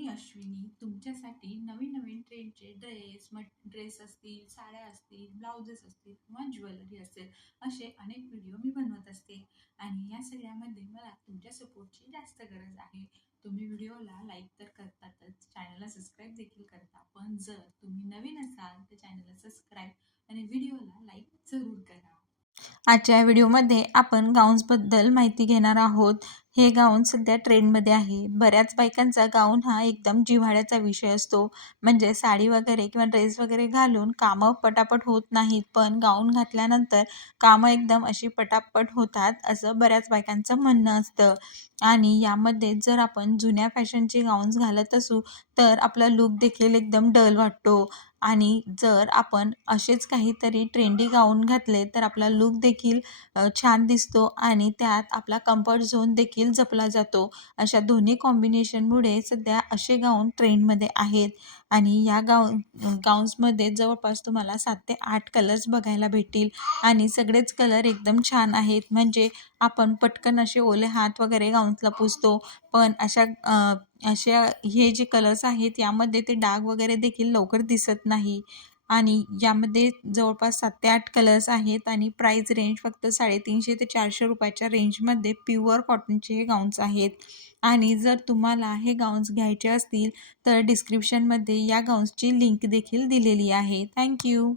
मी अश्विनी तुमच्यासाठी नवीन ट्रेंडचे ड्रेस असतील, साड्या असतील, ब्लाउजेस असतील किंवा ज्वेलरी असेल असे अनेक व्हिडिओ मी बनवत असते आणि या सगळ्यामध्ये मला तुमच्या सपोर्टची जास्त गरज आहे. तुम्ही व्हिडिओला लाईक तर करतातच, चॅनलला सबस्क्राईब देखील करता, पण जर तुम्ही नवीन असाल तर चॅनलला सबस्क्राईब आणि व्हिडिओला लाईक जरूर करा. आजच्या व्हिडिओमध्ये आपण गाऊन्सबद्दल माहिती घेणार आहोत. हे गाऊन सध्या ट्रेंडमध्ये आहे. बऱ्याच बायकांचा गाऊन हा एकदम जिव्हाळ्याचा विषय असतो. म्हणजे साडी वगैरे किंवा ड्रेस वगैरे घालून कामं पटापट होत नाहीत, पण गाऊन घातल्यानंतर कामं एकदम अशी पटापट होतात, असं बऱ्याच बायकांचं म्हणणं असतं. आणि यामध्ये जर आपण जुन्या फॅशनचे गाऊन्स घालत असू तर आपला लूक देखील एकदम डल वाटतो. आणि जर आपण असेच काहीतरी ट्रेंडी गाऊन घातले तर आपला लूक देखील छान दिसतो आणि त्यात आपला कम्फर्ट झोन देखील जपला जातो. अशा दोन्ही कॉम्बिनेशनमुळे सध्या असे गाऊन ट्रेंडमध्ये आहेत. आणि या गाऊन्समध्ये जवळपास तुम्हाला 7 ते 8 कलर्स बघायला भेटतील आणि सगळेच कलर एकदम छान आहेत. म्हणजे आपण पटकन असे ओले हात वगैरे गाऊन्सला पुसतो, पण अशा हे जे कलर्स आहेत यामध्ये ते डाग वगैरे देखील लवकर दिसत नाही. आणि यामध्ये जवळपास 7 ते 8 कलर्स आहेत आणि प्राइस रेंज फक्त 350 ते 400 रुपयाच्या रेंजमध्ये प्युअर कॉटनचे हे गाऊन्स आहेत. आणि जर तुम्हाला हे गाऊन्स घ्यायचे असतील तर डिस्क्रिप्शनमध्ये या गाऊन्सची लिंक देखील दिलेली आहे. थँक्यू.